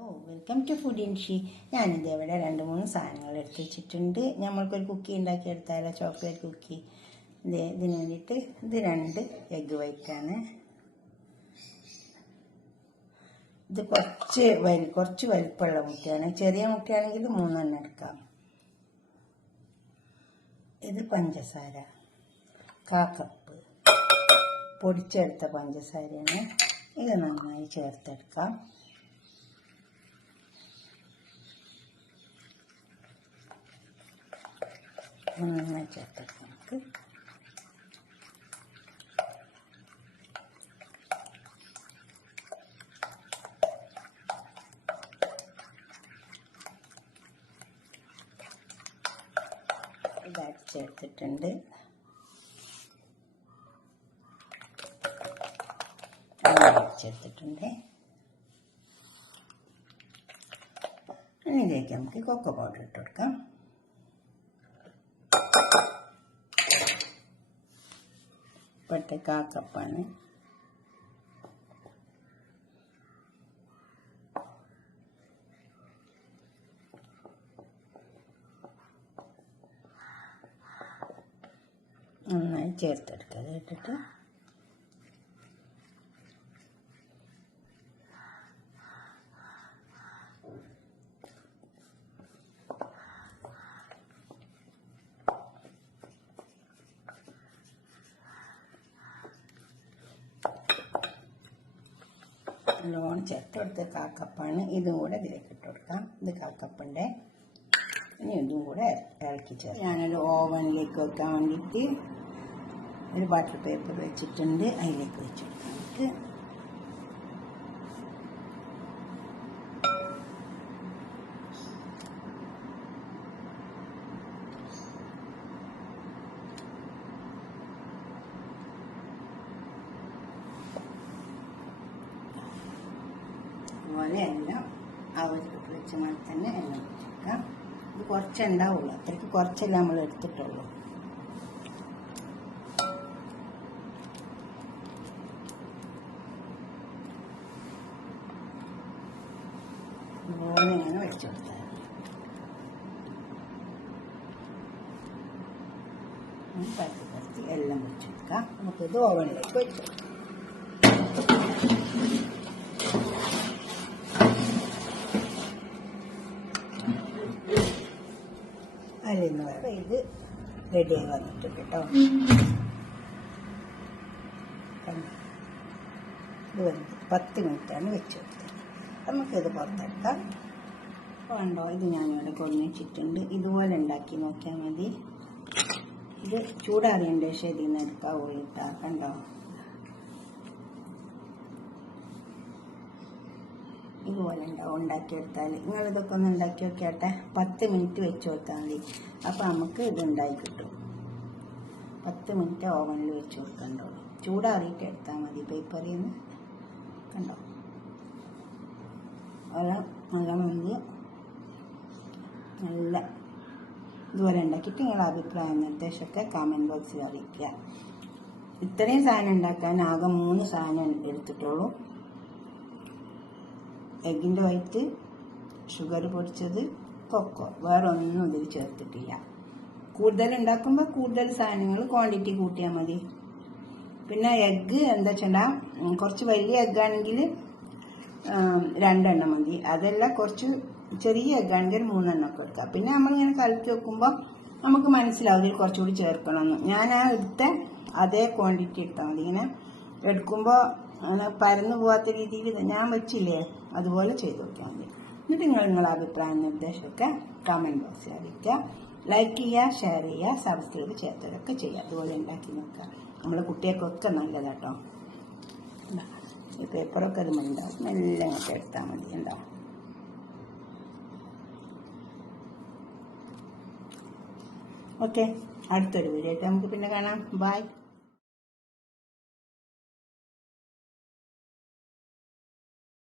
Welcome to food ഇൻഷി. ഞാനിത് ഇവിടെ 2-3 സാധനങ്ങൾ എടുത്ത് വെച്ചിട്ടുണ്ട്. നമ്മൾക്കൊരു കുക്കി ഉണ്ടാക്കിയെടുത്താലോ, ചോക്ലേറ്റ് കുക്കി. ഇതിന് വേണ്ടിയിട്ട് ഇത് 2 എഗ്ഗ് വൈറ്റാണ്. ഇത് കുറച്ച് വലിപ്പമുള്ള മുട്ടയാണ്. ചെറിയ മുട്ടയാണെങ്കിൽ 3 എണ്ണം എടുക്കാം. ഇത് പഞ്ചസാര 1/4 കപ്പ് പൊടിച്ചെടുത്ത പഞ്ചസാരയാണ്. ഇത് നന്നായി ചേർത്തെടുക്കാം. നന്നായി ചേർത്തെടുക്കാം. നമുക്ക് ഇത് അടിച്ചെടുത്തിട്ടുണ്ട്. അടിച്ചെടുത്തിട്ടുണ്ട്. ഇതിലേക്ക് നമുക്ക് കൊക്കോ പൗഡർ ഇട്ട് കൊടുക്കാം. ഇപ്പോഴത്തെ 1/4 കപ്പാണ്. നന്നായി ചേർത്തെടുക്കുക. കേട്ടിട്ട് നല്ലോണം ചേർത്തെടുത്ത് 1/4 കപ്പാണ്. ഇതും കൂടെ ഇതിലേക്ക് ഇട്ട് കൊടുക്കാം. ഇത് 1/4 കപ്പിൻ്റെ. ഇനി ഇതും കൂടെ ഇറക്കി ചേർക്കാം. ഞാനൊരു ഓവനിലേക്ക് വെക്കാൻ വേണ്ടിയിട്ട് ഒരു ബട്ടർ പേപ്പർ വെച്ചിട്ടുണ്ട്. അതിലേക്ക് വെച്ച് കൊടുക്കാം. നമുക്ക് അതുപോലെ എല്ലാം ആവശ്യപ്പെട്ട് വെച്ച മാതിരി തന്നെ എല്ലാം വെച്ചേക്കാം. ഇത് കുറച്ചേ ഉണ്ടാവുള്ളൂ. അത്രയ്ക്ക് കുറച്ചല്ലേ നമ്മൾ എടുത്തിട്ടുള്ളൂ. അതുപോലെ ഇങ്ങനെ വെച്ചു കൊടുത്താൽ പരത്തി എല്ലാം വെച്ചെടുക്കാം. നമുക്കിത് ഓവനിലേക്ക് വെച്ചു കൊടുക്കാം. അതിൽ ഇത് റെഡിയായി വന്നിട്ട് കേട്ടോ. ഇത് 10 മിനിറ്റാണ് വെച്ച് കൊടുത്തത്. നമുക്കിത് പുറത്തെടുക്കാം. വേണ്ടോ, ഇത് ഞാനിവിടെ കൊണ്ടു വെച്ചിട്ടുണ്ട്. ഇതുപോലെ ഉണ്ടാക്കി നോക്കിയാൽ മതി. ഇത് ചൂടാറിയതിൻ്റെ ശേഷം ഇതിൽ നിന്ന് എടുക്കാവുള്ളൂ. കണ്ടോ, ഇതുപോലെ ഉണ്ടാക്കിയെടുത്താൽ നിങ്ങളിതൊക്കെ ഒന്ന് ഉണ്ടാക്കി നോക്കിയാട്ടെ. 10 മിനിറ്റ് വെച്ച് കൊടുത്താൽ മതി. അപ്പം നമുക്ക് ഇത് ഉണ്ടായി കിട്ടും. 10 മിനിറ്റ് ഓവനിൽ വെച്ച് കൊടുക്കണ്ടുള്ളൂ. ചൂടാറിയിട്ട് എടുത്താൽ മതി പേപ്പറിൽ നിന്ന്. കണ്ടോ, നല്ല മന്തി നല്ല ഇതുപോലെ ഉണ്ടാക്കിയിട്ട് നിങ്ങളുടെ അഭിപ്രായം നിർദ്ദേശമൊക്കെ കമൻറ്റ് ബോക്സിൽ അറിയിക്കുക. ഇത്രയും സാധനം ഉണ്ടാക്കാൻ ആകെ 3 സാധനം എടുത്തിട്ടുള്ളൂ. എഗ്ഗിൻ്റെ വൈറ്റ്, ഷുഗർ പൊടിച്ചത്, കൊക്കോ. വേറെ ഒന്നും ഇതിൽ ചേർത്തിട്ടില്ല. കൂടുതൽ ഉണ്ടാക്കുമ്പോൾ കൂടുതൽ സാധനങ്ങൾ ക്വാണ്ടിറ്റി കൂട്ടിയാൽ മതി. പിന്നെ എഗ്ഗ് എന്താ വെച്ചാൽ കുറച്ച് വലിയ എഗ്ഗാണെങ്കിൽ 2 എണ്ണം മതി. അതെല്ലാം കുറച്ച് ചെറിയ എഗ്ഗാണെങ്കിൽ 3 എണ്ണമൊക്കെ എടുക്കാം. പിന്നെ നമ്മളിങ്ങനെ കലക്കി വെക്കുമ്പോൾ നമുക്ക് മനസ്സിലാവും ഇതിൽ കുറച്ചുകൂടി ചേർക്കണമെന്ന്. ഞാൻ ആ എടുത്ത അതേ ക്വാണ്ടിറ്റി ഇട്ടാൽ മതി. ഇങ്ങനെ എടുക്കുമ്പോൾ അങ്ങനെ പരന്നു പോകാത്ത രീതിയിൽ ഞാൻ വെച്ചില്ലേ അതുപോലെ ചെയ്ത് നോക്കിയാൽ മതി. എന്നിട്ട് നിങ്ങളുടെ അഭിപ്രായം നിർദ്ദേശമൊക്കെ കമൻറ്റ് ബോക്സിൽ അറിയിക്കുക. ലൈക്ക് ചെയ്യുക, ഷെയർ ചെയ്യുക, സബ്സ്ക്രൈബ് ചെയ്യാത്തതൊക്കെ ചെയ്യുക. അതുപോലെ ഉണ്ടാക്കി നോക്കുക. നമ്മളെ കുട്ടികൾക്കൊക്കെ നല്ലതാട്ടോ. ഈ പേപ്പറൊക്കെ അത് ഉണ്ടാവും. മെല്ലെ അങ്ങോട്ട് എടുത്താൽ മതി. ഉണ്ടാവും. ഓക്കെ, അടുത്തൊരു വീഡിയോ ആയിട്ട് നമുക്ക് പിന്നെ കാണാം. ബൈ.